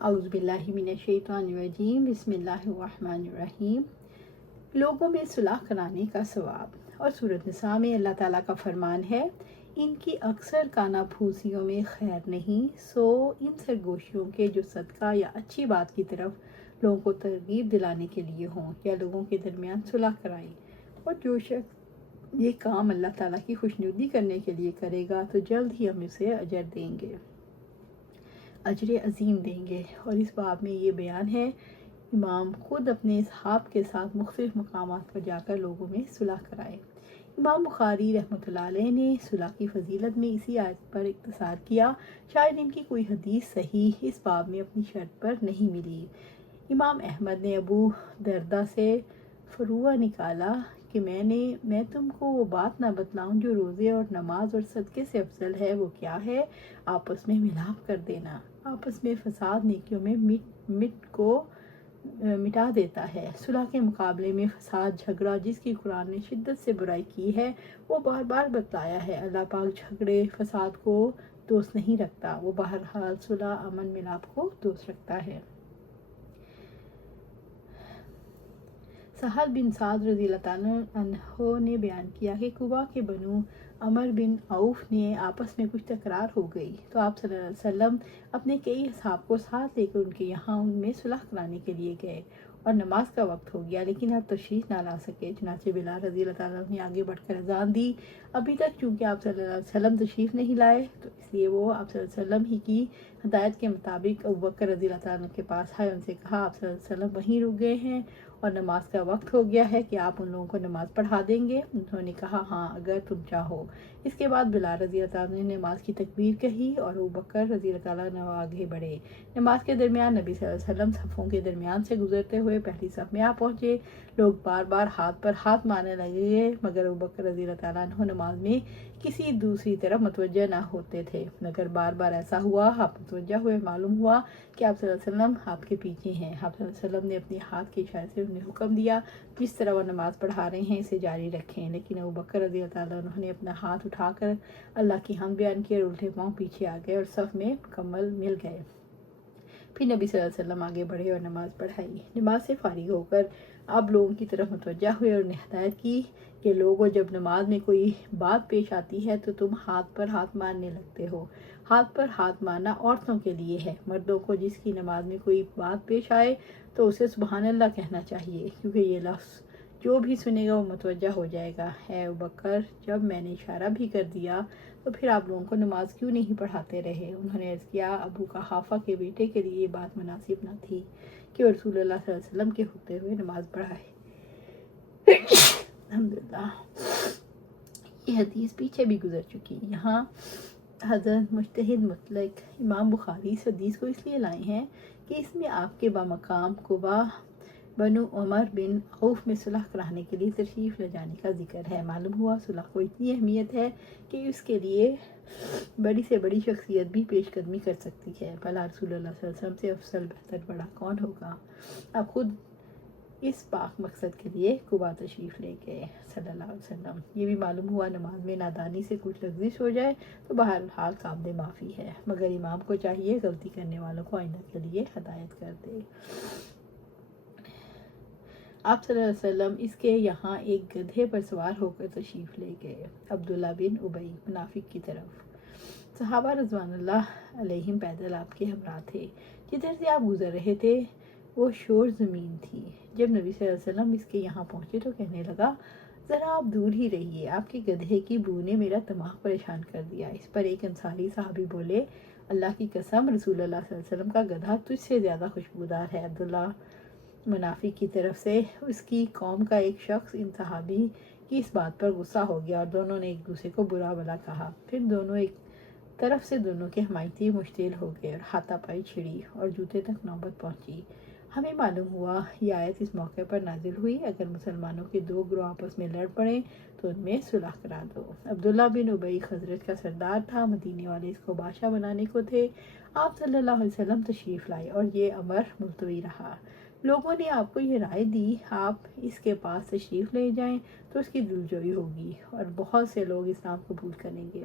اعوذ باللہ من الشیطان الرجیم، بسم اللہ الرحمن الرحیم۔ لوگوں میں صلح کرانے کا ثواب۔ اور سورۃ نساء میں اللہ تعالیٰ کا فرمان ہے، ان کی اکثر کانا پھوسیوں میں خیر نہیں، سو ان سرگوشیوں کے جو صدقہ یا اچھی بات کی طرف لوگوں کو ترغیب دلانے کے لیے ہوں یا لوگوں کے درمیان صلح کرائیں۔ اور جو شخص یہ کام اللہ تعالیٰ کی خوشنودی کرنے کے لیے کرے گا تو جلد ہی ہم اسے اجر دیں گے، اجر عظیم دیں گے۔ اور اس باب میں یہ بیان ہے، امام خود اپنے اصحاب کے ساتھ مختلف مقامات پر جا کر لوگوں میں صلح کرائے۔ امام بخاری رحمۃ اللہ علیہ نے صلح کی فضیلت میں اسی آیت پر اختصار کیا، شاید ان کی کوئی حدیث صحیح اس باب میں اپنی شرط پر نہیں ملی۔ امام احمد نے ابو دردہ سے فروع نکالا کہ میں تم کو وہ بات نہ بتلاؤں جو روزے اور نماز اور صدقے سے افضل ہے، وہ کیا ہے؟ آپس میں ملاپ کر دینا، آپس میں فساد نیکیوں میں مٹا دیتا ہے۔ صلح کے مقابلے میں فساد، جھگڑا، جس کی قرآن نے شدت سے برائی کی ہے، وہ بار بار بتلایا ہے۔ اللہ پاک جھگڑے، فساد کو دوست نہیں رکھتا، وہ بہرحال صلح، امن، ملاپ کو دوست رکھتا ہے۔ سہل بن سعد رضی اللہ تعالیٰ عنہ نے بیان کیا کہ قبا کے بنو عمر بن عوف نے آپس میں کچھ تکرار ہو گئی تو آپ صلی اللہ علیہ وسلم اپنے کئی اصحاب کو ساتھ لے کر ان کے یہاں ان میں صلح کرانے کے لیے گئے، اور نماز کا وقت ہو گیا لیکن آپ تشریف نہ لا سکے۔ چنانچہ بلال رضی اللہ تعالیٰ نے آگے بڑھ کر اذان دی۔ ابھی تک چونکہ آپ صلی اللہ علیہ وسلم تشریف نہیں لائے تو اس لیے وہ آپ صلی اللہ علیہ وسلم ہی کی ہدایت کے مطابق ابوبکر رضی اللہ تعالیٰ کے پاس آئے، ان سے کہا آپ صلی اللہ علیہ وسلم وہیں رک گئے ہیں اور نماز کا وقت ہو گیا ہے کہ آپ ان لوگوں کو نماز پڑھا دیں گے؟ انہوں نے کہا ہاں، اگر تم چاہو۔ اس کے بعد بلال رضی اللہ تعالیٰ نے نماز کی تکبیر کہی اور ابوبکر رضی اللہ تعالیٰ نے آگے بڑھے۔ نماز کے درمیان نبی صلی اللہ علیہ وسلم صفوں کے درمیان سے گزرتے ہوئے پہلی صف میں آ پہنچے۔ لوگ بار بار ہاتھ پر ہاتھ مارنے لگے، مگر ابوبکر رضی اللہ تعالیٰ عنہ نماز میں کسی دوسری طرف متوجہ نہ ہوتے تھے۔ مگر بار بار ایسا ہوا، آپ متوجہ ہوئے، معلوم ہوا کہ آپ صلی اللہ علیہ وسلم آپ کے پیچھے ہیں۔ آپ صلی اللہ علیہ وسلم نے اپنے ہاتھ کے اشارے سے انہیں حکم دیا، جس طرح وہ نماز پڑھا رہے ہیں اسے جاری رکھیں۔ لیکن ابوبکر رضی اللہ تعالیٰ عنہ نے اپنا ہاتھ اٹھا کر اللہ کی حمد بیان کی اور الٹے پاؤں پیچھے آ گئے اور صف میں مکمل مل گئے۔ پھر نبی صلی اللہ علیہ وسلم آگے بڑھے اور نماز پڑھائی۔ نماز سے فارغ ہو کر آپ لوگوں کی طرف متوجہ ہوئے اور انہیں ہدایت کی کہ لوگوں، جب نماز میں کوئی بات پیش آتی ہے تو تم ہاتھ پر ہاتھ مارنے لگتے ہو۔ ہاتھ پر ہاتھ مارنا عورتوں کے لیے ہے، مردوں کو جس کی نماز میں کوئی بات پیش آئے تو اسے سبحان اللہ کہنا چاہیے، کیونکہ یہ لفظ جو بھی سنے گا وہ متوجہ ہو جائے گا۔ اے ابوبکر، جب میں نے اشارہ بھی کر دیا تو پھر آپ لوگوں کو نماز کیوں نہیں پڑھاتے رہے؟ انہوں نے عرض کیا، ابو قحافہ کے بیٹے کے لیے یہ بات مناسب نہ تھی کہ رسول اللہ صلی اللہ علیہ وسلم کے ہوتے ہوئے نماز پڑھائے۔ الحمدللہ، یہ حدیث پیچھے بھی گزر چکی۔ یہاں حضرت مجتہد مطلق امام بخاری اس حدیث کو اس لیے لائے ہیں کہ اس میں آپ کے بامقام قبا بنو عمر بن عوف میں صلح کرانے کے لیے تشریف لے جانے کا ذکر ہے۔ معلوم ہوا صلح کو اتنی اہمیت ہے کہ اس کے لیے بڑی سے بڑی شخصیت بھی پیش قدمی کر سکتی ہے۔ بھلا رسول اللہ صلی اللہ علیہ وسلم سے افضل، بہتر، بڑا کون ہوگا؟ آپ خود اس پاک مقصد کے لیے قبا تشریف لے گئے صلی اللہ علیہ وسلم۔ یہ بھی معلوم ہوا نماز میں نادانی سے کچھ لغزش ہو جائے تو بہرحال قابل معافی ہے، مگر امام کو چاہیے غلطی کرنے والوں کو آئندہ کے لیے ہدایت کر دے۔ آپ صلی اللہ علیہ وسلم اس کے یہاں ایک گدھے پر سوار ہو کر تشریف لے گئے، عبداللہ بن ابی منافق کی طرف۔ صحابہ رضوان اللہ علیہم پیدل آپ کے ہمراہ تھے۔ جدھر سے آپ گزر رہے تھے وہ شور زمین تھی۔ جب نبی صلی اللہ علیہ وسلم اس کے یہاں پہنچے تو کہنے لگا، ذرا آپ دور ہی رہیے، آپ کے گدھے کی بو نے میرا دماغ پریشان کر دیا۔ اس پر ایک انصاری صحابی بولے، اللہ کی قسم، رسول اللہ صلی اللہ علیہ وسلم کا گدھا تجھ سے زیادہ خوشبودار ہے۔ عبداللہ منافق کی طرف سے اس کی قوم کا ایک شخص ان صحابی کی اس بات پر غصہ ہو گیا اور دونوں نے ایک دوسرے کو برا بھلا کہا۔ پھر دونوں ایک طرف سے دونوں کے حمایتی مشتعل ہو گئے اور ہاتھا پائی چھڑی اور جوتے تک نوبت پہنچی۔ ہمیں معلوم ہوا یہ آیت اس موقع پر نازل ہوئی، اگر مسلمانوں کے دو گروہ آپس میں لڑ پڑیں تو ان میں صلح کرا دو۔ عبداللہ بن ابی خزرج کا سردار تھا، مدینے والے اس کو بادشاہ بنانے کو تھے۔ آپ صلی اللہ علیہ وسلم تشریف لائے اور یہ امر ملتوی رہا۔ لوگوں نے آپ کو یہ رائے دی، آپ اس کے پاس تشریف لے جائیں تو اس کی دلجوئی ہوگی اور بہت سے لوگ اسلام قبول کریں گے۔